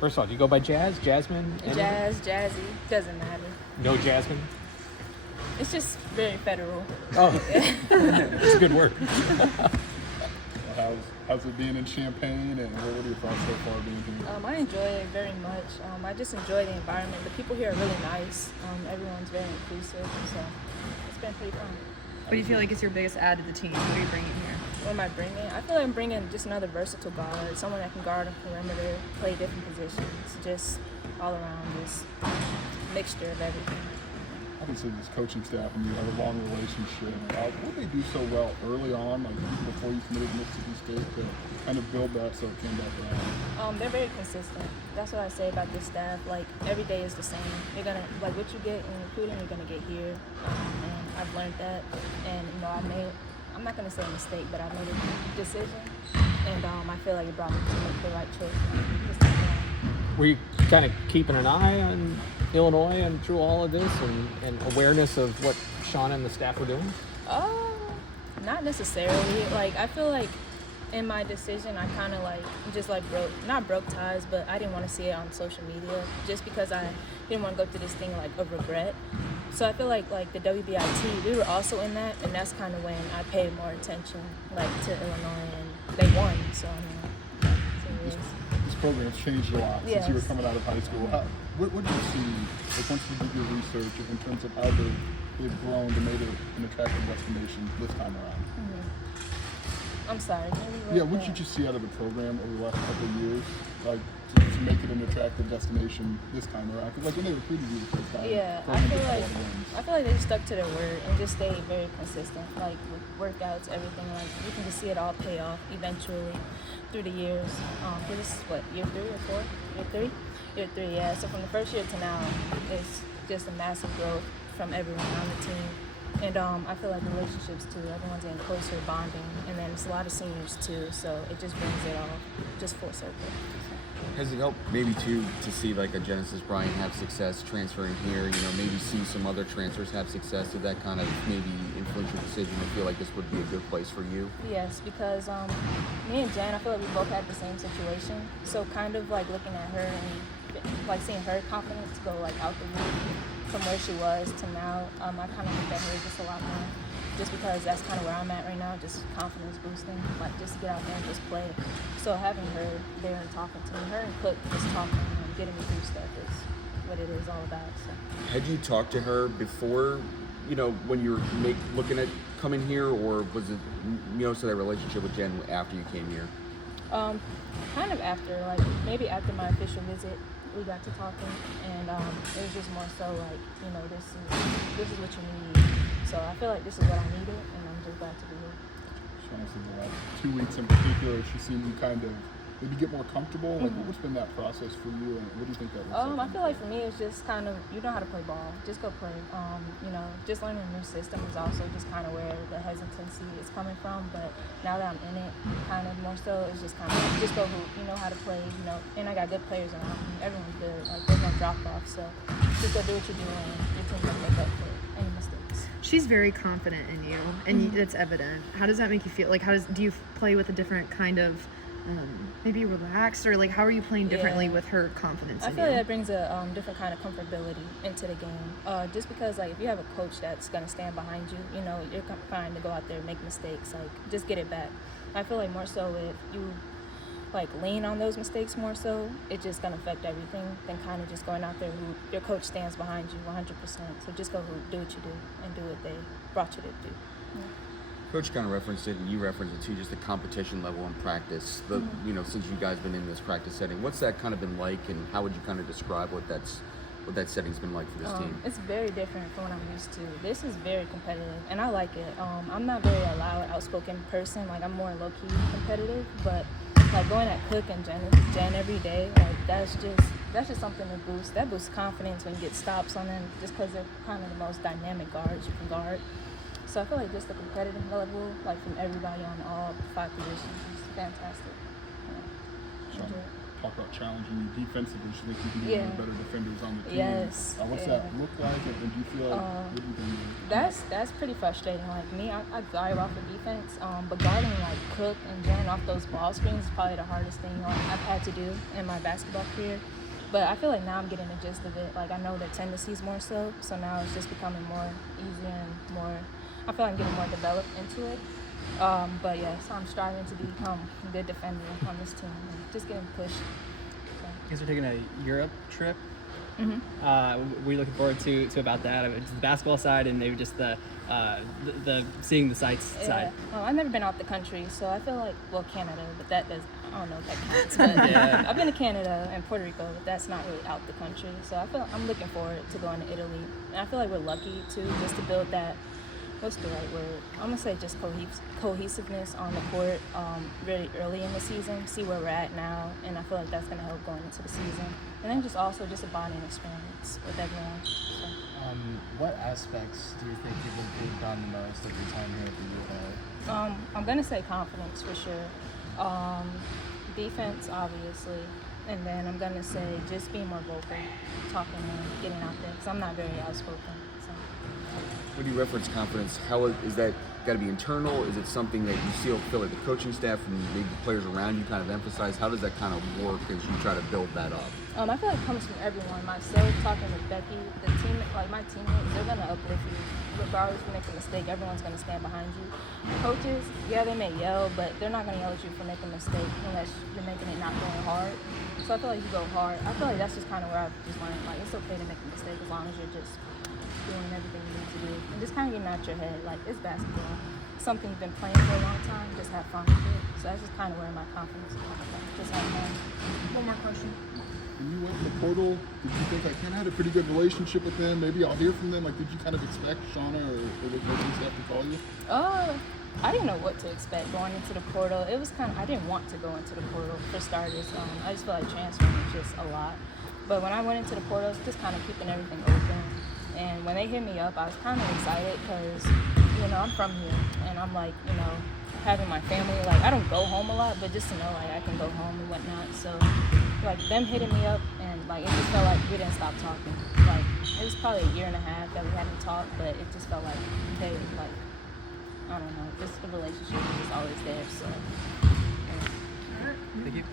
First of all, do you go by Jazz, Jasmine? anything? Jazz, Jazzy, doesn't matter. No Jasmine? It's just very federal. Oh, it's a good word. How's it being in Champaign, and what are your thoughts so far being here? I enjoy it very much. I just enjoy the environment. The people here are really nice. Everyone's very inclusive, so it's been pretty fun. What do you feel like is your biggest add to the team? What are you bringing here? What am I bringing? I feel like I'm bringing just another versatile guard, someone that can guard a perimeter, play different positions, just all around this mixture of everything. Obviously, this coaching staff and you have a long relationship. What did they do so well early on, like before you committed to Mississippi State, to kind of build that so it came back around? They're very consistent. That's what I say about this staff. Like, every day is the same. You're gonna, like, what you get in recruiting, you're gonna get here. And I've learned that. And, I'm not gonna say a mistake, but I made a decision. And I feel like it brought me to make the right choice this time around. Were you kind of keeping an eye on Illinois and through all of this and awareness of what Sean and the staff were doing? Not necessarily. Like, I feel like in my decision, I kind of not broke ties, but I didn't want to see it on social media just because I didn't want to go through this thing like of regret. So I feel like the WBIT, we were also in that, and that's kind of when I paid more attention to Illinois, and they won. So so it is. This program's changed a lot since you were coming out of high school. What did you see, once you did your research, in terms of how they've grown and made it an attractive destination this time around? Mm-hmm. I'm sorry. What did you just see out of the program over the last couple of years, to make it an attractive destination this time around? Because when they recruited you the first time, I feel like they stuck to their word and just stayed very consistent. Like with workouts, everything. Like you can just see it all pay off eventually through the years. This is year 3 or 4? Year 3? Year 3, yeah. So from the first year to now, it's just a massive growth from everyone on the team. And I feel like relationships too. Everyone's getting closer, bonding, and then it's a lot of seniors too. So it just brings it all just full circle. Has it helped maybe too to see like a Genesis Bryant have success transferring here? Maybe see some other transfers have success. Did that kind of maybe influence your decision to feel like this would be a good place for you? Yes, because me and Jen, I feel like we both had the same situation. So kind of like looking at her and like seeing her confidence go like out the roof from where she was to now, I kind of look at her just a lot more, just because that's kind of where I'm at right now, just confidence boosting, like just to get out there and just play. So having her there and talking to me, her and Cook just talking and getting me through stuff is what it is all about. So. Had you talked to her before, when you were looking at coming here, or was it, so that relationship with Jen after you came here? Kind of after, maybe after my official visit, we got to talking, and it was just more so this is what you need. So I feel like this is what I needed, and I'm just glad to be here. Honestly, the last 2 weeks in particular, she seemed to kind of maybe get more comfortable. What's been that process for you, and what do you think that looks like? I feel like for me, it's just kind of, you know how to play ball. Just go play. Just learning a new system is also just kind of where the hesitancy is coming from. But now that I'm in it, kind of more so, it's just kind of just go hoop. You know how to play, and I got good players around me. Everyone's good. Like, there's no drop off. So just go do what you're doing, and your team's going to make up for any mistakes. She's very confident in you, and it's evident. How does that make you feel? Like, do you play with a different kind of maybe relaxed, or how are you playing differently with her confidence in you? I feel like that brings a different kind of comfortability into the game. Just because if you have a coach that's gonna stand behind you, you're fine to go out there and make mistakes, just get it back. I feel like more so if you lean on those mistakes more so, it's just gonna affect everything than kind of just going out there who your coach stands behind you 100%. So just go do what you do and do what they brought you to do. Yeah. Coach kind of referenced it, and you referenced it too, just the competition level in practice. Since you guys been in this practice setting, what's that kind of been like, and how would you kind of describe what that setting's been like for this team? It's very different from what I'm used to. This is very competitive, and I like it. I'm not very a loud, outspoken person. I'm more low-key competitive, but going at Cook and Jen every day, that's just something to boost. That boosts confidence when you get stops on them, just because they're kind of the most dynamic guards you can guard. So I feel like just the competitive level, from everybody on all 5 positions, is fantastic. Yeah. Enjoy it. talk about challenging you defensively. She thinks you can be one of the better defenders on the team. Yes. What's that look like? And do you feel like what do you think? That's pretty frustrating. Like me, I thrive off of defense, but guarding like Cook and Jen off those ball screens is probably the hardest thing I've had to do in my basketball career. But I feel like now I'm getting the gist of it. Like I know the tendencies more so now it's just becoming more easy and more. I feel like I'm getting more developed into it. But yeah, so I'm striving to become a good defender on this team and just getting pushed. So. You guys are taking a Europe trip. Mm-hmm. What are you looking forward to about that? I mean, just the basketball side and maybe just the seeing the sights side. I've never been out the country, so I feel like Canada, but that does I don't know if that counts. But Yeah. I've been to Canada and Puerto Rico, but that's not really out the country. So I feel like I'm looking forward to going to Italy, and I feel like we're lucky too, just to build that. What's the right word? I'm gonna say just cohesiveness on the court really early in the season. See where we're at now, and I feel like that's gonna help going into the season. And then just a bonding experience with everyone. So. What aspects do you think you've improved on the most of your time here at the UFA? I'm gonna say confidence for sure. Defense, obviously, and then I'm gonna say just being more vocal, talking and getting out there, because I'm not very outspoken. So. When you reference confidence, how is that got to be internal? Is it something that you still feel like the coaching staff and maybe the players around you kind of emphasize? How does that kind of work as you try to build that up? I feel like it comes from everyone. Myself, talking with Becky, the team, like my teammates, they're gonna uplift you. Regardless if you make a mistake, everyone's gonna stand behind you. Coaches, yeah, they may yell, but they're not gonna yell at you for making a mistake unless you're making it not going hard. So I feel like you go hard. I feel like that's just kind of where I've just learned, like it's okay to make a mistake as long as you're just doing everything you need to do and just kind of getting out your head. Like it's basketball, something you've been playing for a long time. Just have fun with it. So that's just kind of where my confidence is coming from. Just have fun. One more question. When you went in the portal, did you think like Ken had a pretty good relationship with them? Maybe I'll hear from them. Like, did you kind of expect Shauna or the coaching staff to call you? I didn't know what to expect going into the portal. It was I didn't want to go into the portal for starters. I just feel like transferring is just a lot. But when I went into the portal, it was just kind of keeping everything open. And when they hit me up, I was kind of excited because, I'm from here. And I'm like, having my family, like I don't go home a lot, but just to know like I can go home and whatnot. So like them hitting me up and like it just felt like we didn't stop talking. Like it was probably a year and a half that we hadn't talked, but it just felt like they like I don't know, just the relationship was always there. So Thank you.